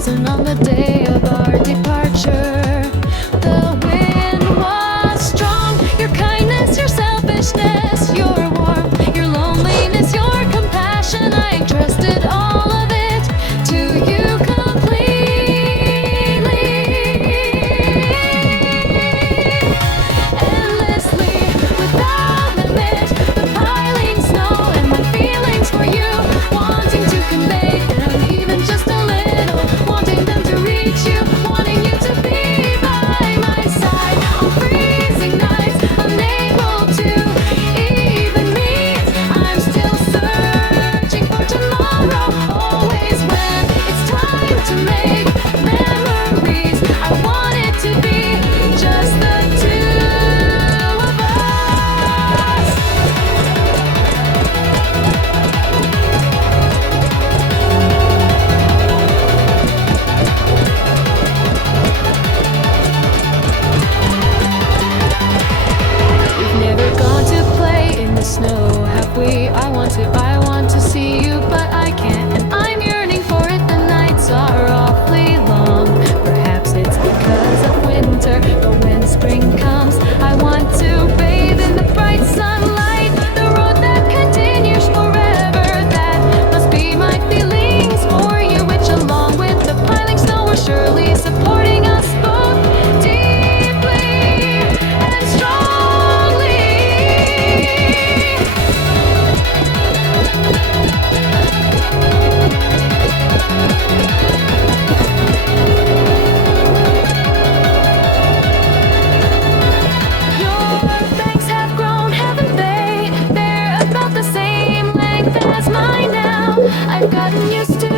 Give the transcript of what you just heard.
wasn't on the day of our departure. The wind was strong. Your kindness, your selfishness, your warmth, your loneliness, your compassion. I entrusted all of it to you completely. Endlessly, without limit, the piling snow and my feelings for you, wanting to convey them even just a little, wanting them to reach you, wanting you to be by my side on freezing nights, unable to even meet. I'm still searching for tomorrow, always when it's time to make memories. I want it to be just the two of us. We've never gone to play in the snow, have we? I want to see you, but I can't, and I'm yearning for it. The nights are awfully long. Perhaps it's because of winter, but when spring comes, I want to bathe in the bright sunlight. The road that continues forever, that must be my feelings for you, which along with the piling snow are surely supporting us both deeply and strongly. Your banks have grown, haven't they? They're about the same length as mine now. I've gotten used to